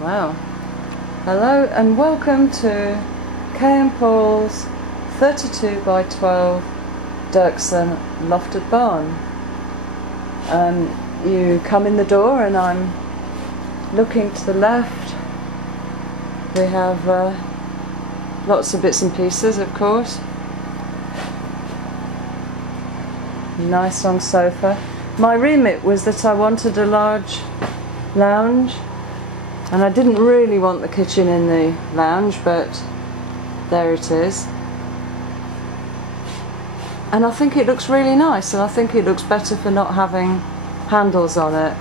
Wow. Hello and welcome to Kay and Paul's 32 by 12 Derksen Lofted barn. You come in the door and I'm looking to the left. We have lots of bits and pieces, of course. Nice long sofa. My remit was that I wanted a large lounge, and I didn't really want the kitchen in the lounge, but there it is. And I think it looks really nice, and I think it looks better for not having handles on it.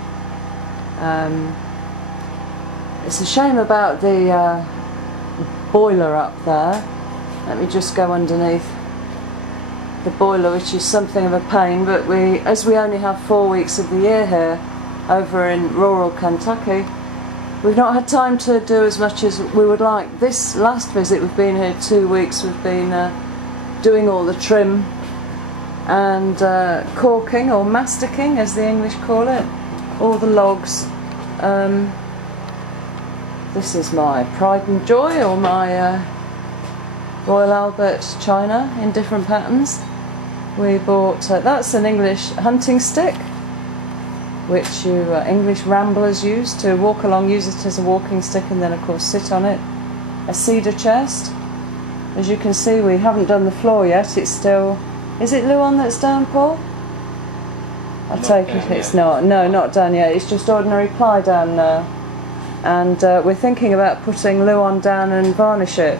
It's a shame about the boiler up there. Let me just go underneath the boiler, which is something of a pain, but as we only have 4 weeks of the year here over in rural Kentucky, we've not had time to do as much as we would like. This last visit, we've been here 2 weeks, we've been doing all the trim and caulking, or masticking as the English call it, all the logs. This is my pride and joy, or my Royal Albert china in different patterns. We bought, that's an English hunting stick, which you English ramblers use to walk along, use it as a walking stick and then of course sit on it. A cedar chest. As you can see, we haven't done the floor yet, it's still... Is it Luan that's down, Paul? I take it it's not. No, not done yet, it's just ordinary ply down now. And we're thinking about putting Luan down and varnish it,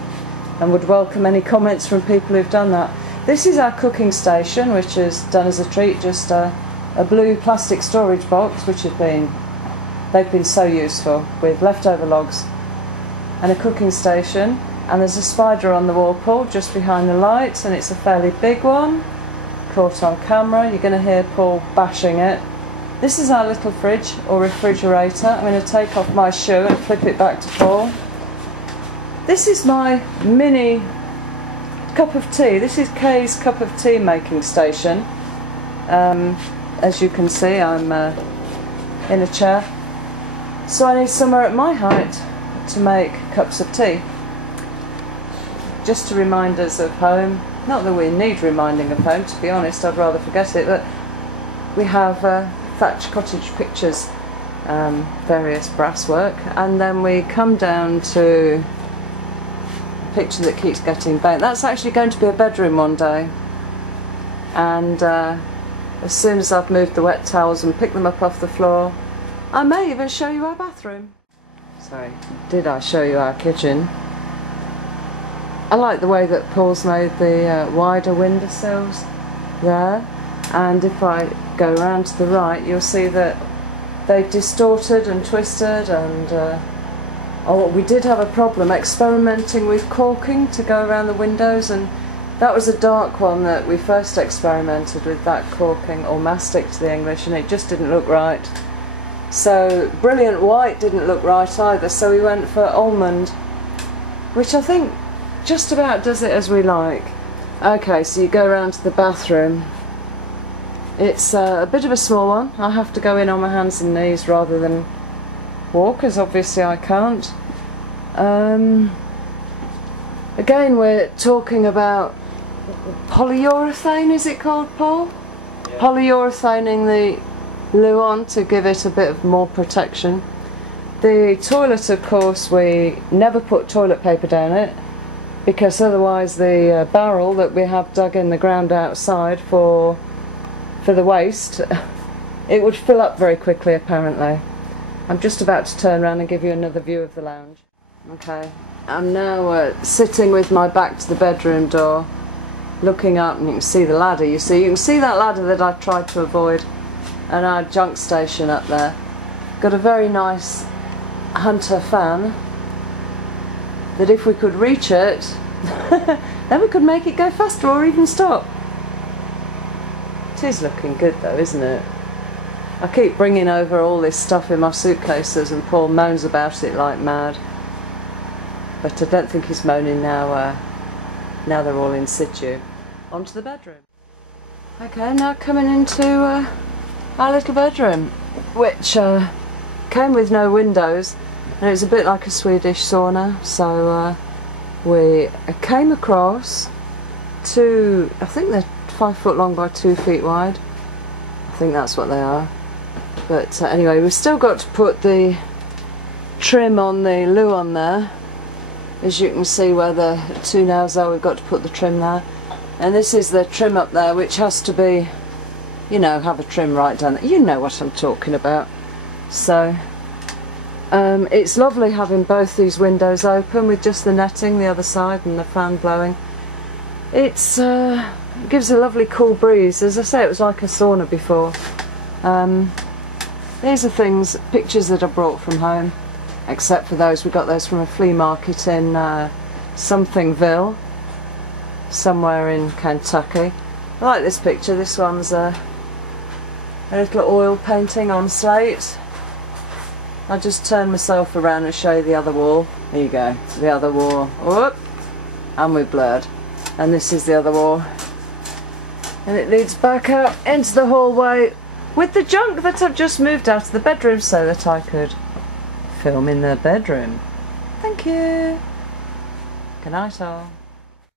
and would welcome any comments from people who've done that. This is our cooking station, which is done as a treat, just a blue plastic storage box, which they've been so useful, with leftover logs, and a cooking station. And there's a spider on the wall, Paul, just behind the lights, and it's a fairly big one, caught on camera. You're going to hear Paul bashing it. This is our little fridge, or refrigerator. I'm going to take off my shoe and flip it back to Paul. This is my mini cup of tea. This is Kay's cup of tea making station. As you can see, I'm in a chair, so I need somewhere at my height to make cups of tea. Just to remind us of home. Not that we need reminding of home, to be honest, I'd rather forget it, but we have thatched cottage pictures, various brasswork, and then we come down to a picture that keeps getting bent. That's actually going to be a bedroom one day, and as soon as I've moved the wet towels and picked them up off the floor, I may even show you our bathroom. Sorry, did I show you our kitchen? I like the way that Paul's made the wider windowsills there, and if I go around to the right you'll see that they've distorted and twisted, and oh, we did have a problem experimenting with caulking to go around the windows, and that was a dark one that we first experimented with, that caulking, or mastic to the English, and it just didn't look right. So brilliant white didn't look right either, so we went for almond, which I think just about does it as we like. Okay, so you go around to the bathroom. It's a bit of a small one. I have to go in on my hands and knees rather than walk, as obviously I can't. Again, we're talking about polyurethane, is it called, Paul? Yeah. Polyurethaning the Luan to give it a bit of more protection. The toilet, of course, we never put toilet paper down it, because otherwise the barrel that we have dug in the ground outside for the waste, it would fill up very quickly apparently. I'm just about to turn around and give you another view of the lounge. Okay, I'm now sitting with my back to the bedroom door, looking up, and you can see the ladder. You can see that ladder that I tried to avoid, and our junk station up there. Got a very nice Hunter fan that if we could reach it then we could make it go faster or even stop. It is looking good though, isn't it? I keep bringing over all this stuff in my suitcases and Paul moans about it like mad, but I don't think he's moaning now. Now they're all in situ. On to the bedroom. Okay, now coming into our little bedroom, which came with no windows. and it's a bit like a Swedish sauna. So we came across two, I think they're 5 foot long by 2 feet wide. I think that's what they are. But anyway, we've still got to put the trim on the loo on there. As you can see where the 2 nails are, we've got to put the trim there. And this is the trim up there, which has to be, you know, have a trim right down there. You know what I'm talking about. So it's lovely having both these windows open with just the netting the other side and the fan blowing. It gives a lovely cool breeze. As I say, it was like a sauna before. These are pictures that I brought from home, except for those, we got those from a flea market in Somethingville, somewhere in Kentucky. I like this picture. This one's a little oil painting on slate. I'll just turn myself around and show you the other wall. There you go, the other wall. Whoop! And we're blurred. And this is the other wall. And it leads back out into the hallway with the junk that I've just moved out of the bedroom so that I could film in the bedroom. Thank you. Good night all.